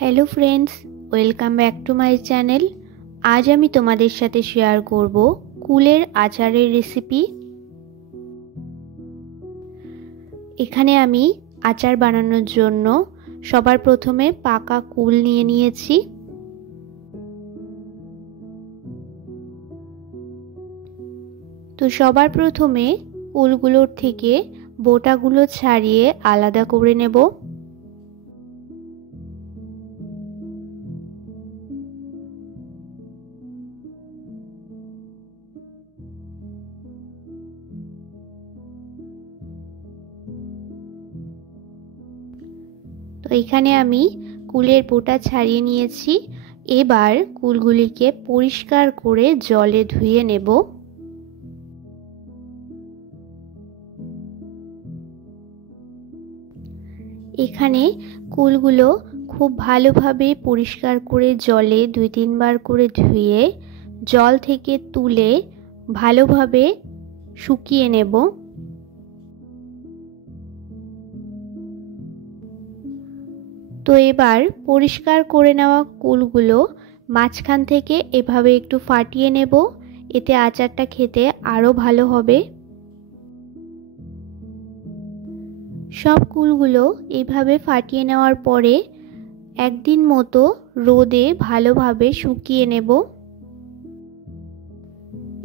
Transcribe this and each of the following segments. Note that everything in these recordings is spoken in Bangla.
Hello friends, welcome back to my channel. আজ আমি তোমাদের সাথে শেয়ার করব কুলের আচারের রেসিপি। এখানে আমি আচার বানানোর জন্য সবার প্রথমে পাকা কুল নিয়ে নিয়েছি। তো সবার প্রথমে কুলগুলোর থেকে বোটাগুলো ছাড়িয়ে আলাদা করে নেব। তো এখানে আমি কুলের বোটা ছাড়িয়ে নিয়েছি। এবার কুলগুলিকে পরিষ্কার করে জলে ধুয়ে নেব। এখানে কুলগুলো খুব ভালোভাবে পরিষ্কার করে জলে 2-3 বার করে ধুয়ে জল থেকে তুলে ভালোভাবে শুকিয়ে নেব। তো এবার পরিষ্কার করে নেওয়া কুলগুলো মাঝখান থেকে এভাবে একটু ফাটিয়ে নেব, এতে আচারটা খেতে আরো ভালো হবে। সব কুলগুলো এইভাবে ফাটিয়ে নেওয়ার পরে একদিন মতো রোদে ভালোভাবে শুকিয়ে নেব।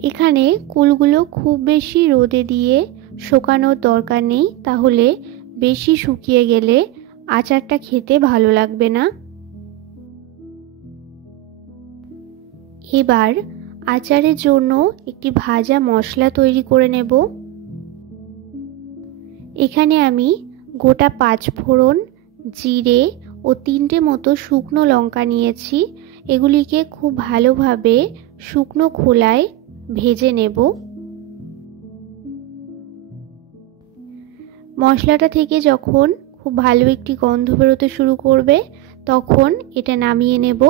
এখানে কুলগুলো খুব বেশি রোদে দিয়ে শুকানোর দরকার নেই, তাহলে বেশি শুকিয়ে গেলে আচারটা খেতে ভালো লাগবে না। এবার আচারের জন্য একটি ভাজা মশলা তৈরি করে নেব। এখানে আমি গোটা 5 ফোড়ন, জিরে ও 3টে মতো শুকনো লঙ্কা নিয়েছি। এগুলিকে খুব ভালোভাবে শুকনো খোলায় ভেজে নেব। মশলাটা থেকে যখন খুব ভালো একটি গন্ধ বেরোতে শুরু করবে, তখন এটা নামিয়ে নেব।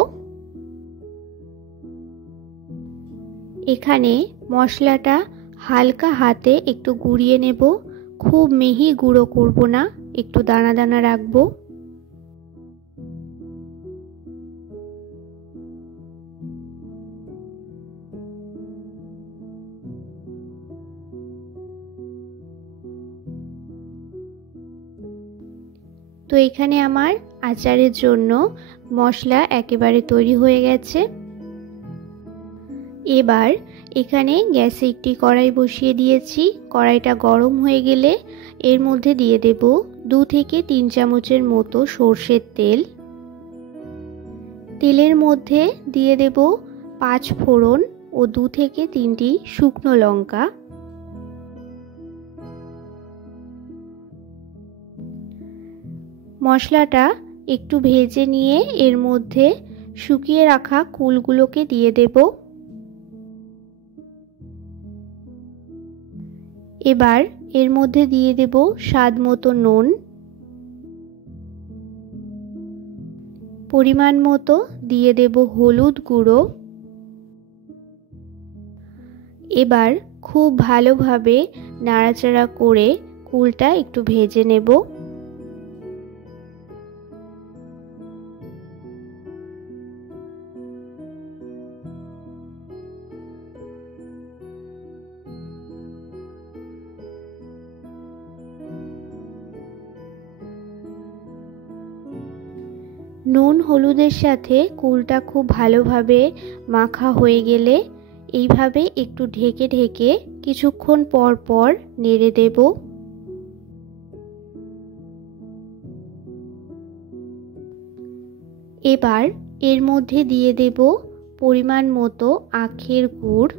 এখানে মশলাটা হালকা হাতে একটু গুঁড়িয়ে নেব, খুব মিহি গুঁড়ো করব না, একটু দানা দানা রাখবো। তো এখানে আমার আচারের জন্য মশলা একেবারে তৈরি হয়ে গেছে। এবার এখানে গ্যাসে একটি কড়াই বসিয়ে দিয়েছি। কড়াইটা গরম হয়ে গেলে এর মধ্যে দিয়ে দেব 2 থেকে 3 চামচের মতো সর্ষের তেল। তেলের মধ্যে দিয়ে দেব 5 ফোড়ন ও 2 থেকে 3টি শুকনো লঙ্কা। মশলাটা একটু ভেজে নিয়ে এর মধ্যে শুকিয়ে রাখা কুলগুলোকে দিয়ে দেব। এবার এর মধ্যে দিয়ে দেব স্বাদ মতো নুন, পরিমাণ মতো দিয়ে দেব হলুদ গুঁড়ো। এবার খুব ভালোভাবে নাড়াচাড়া করে কুলটা একটু ভেজে নেব। নুন হলুদের সাথে কুলটা খুব ভালোভাবে মাখা হয়ে গেলে এইভাবে একটু ঢেকে ঢেকে কিছুক্ষণ পর পর নেড়ে দেব। এবার এর মধ্যে দিয়ে দেব পরিমাণ মতো আখের গুড়।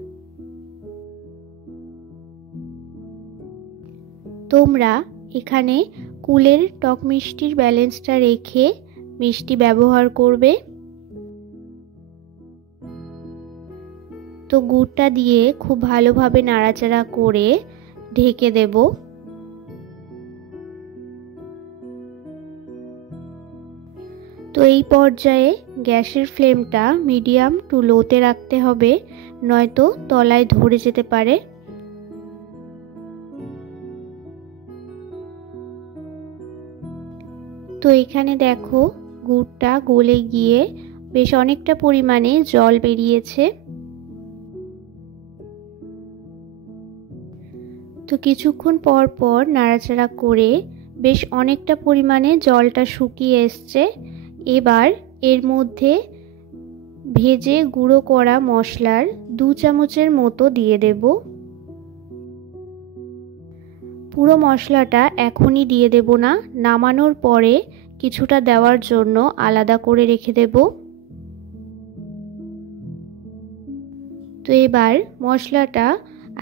তোমরা এখানে কুলের টক মিষ্টির ব্যালেন্সটা রেখে মিষ্টি ব্যবহার করবে। তো গুড়টা দিয়ে খুব ভালোভাবে নাড়াচাড়া করে ঢেকে দেব। তো এই পর্যায়ে গ্যাসের ফ্লেমটা মিডিয়াম টু লোতে রাখতে হবে, নয়তো তলায় ধরে যেতে পারে। তো এখানে দেখো গুড়টা গলে গিয়ে বেশ অনেকটা পরিমাণে জল বেরিয়েছে। তো কিছুক্ষণ পর পর নাড়াচাড়া করে বেশ অনেকটা পরিমাণে জলটা শুকিয়ে এসছে। এবার এর মধ্যে ভেজে গুঁড়ো করা মশলার 2 চামচের মতো দিয়ে দেব। পুরো মশলাটা এখনই দিয়ে দেব না, নামানোর পরে কিছুটা দেওয়ার জন্য আলাদা করে রেখে দেব। তো এবার মশলাটা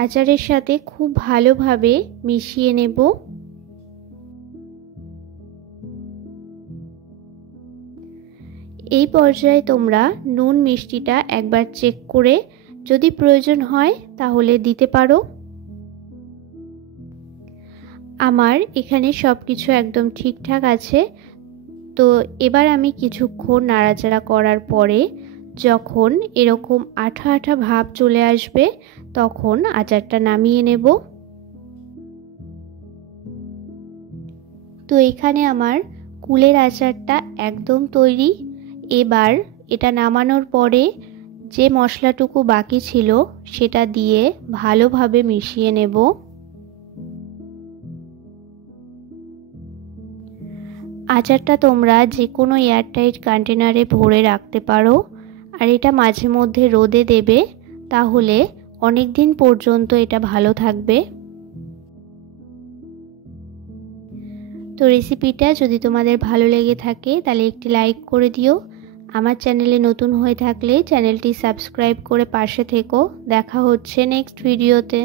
আচারের সাথে খুব ভালোভাবে মিশিয়ে নেব। এই পর্যায়ে তোমরা নুন মিষ্টিটা একবার চেক করে যদি প্রয়োজন হয় তাহলে দিতে পারো। আমার এখানে সব কিছু একদম ঠিকঠাক আছে। তো এবার আমি কিছুক্ষণ নাড়াচাড়া করার পরে যখন এরকম আঠা আঠা ভাব চলে আসবে তখন আচারটা নামিয়ে নেব। তো এখানে আমার কুলের আচারটা একদম তৈরি। এবার এটা নামানোর পরে যে মশলাটুকু বাকি ছিল সেটা দিয়ে ভালোভাবে মিশিয়ে নেব। আচারটা তোমরা যে কোনো এয়ারটাইট কন্টেনারে ভরে রাখতে পারো, আর এটা মাঝে মধ্যে রোদে দেবে, তাহলে অনেক দিন পর্যন্ত এটা ভালো থাকবে। তো রেসিপিটা যদি তোমাদের ভালো লেগে থাকে তাহলে একটি লাইক করে দিও। আমার চ্যানেলে নতুন হয়ে থাকলে চ্যানেলটি সাবস্ক্রাইব করে পাশে থেকো। দেখা হচ্ছে নেক্সট ভিডিওতে।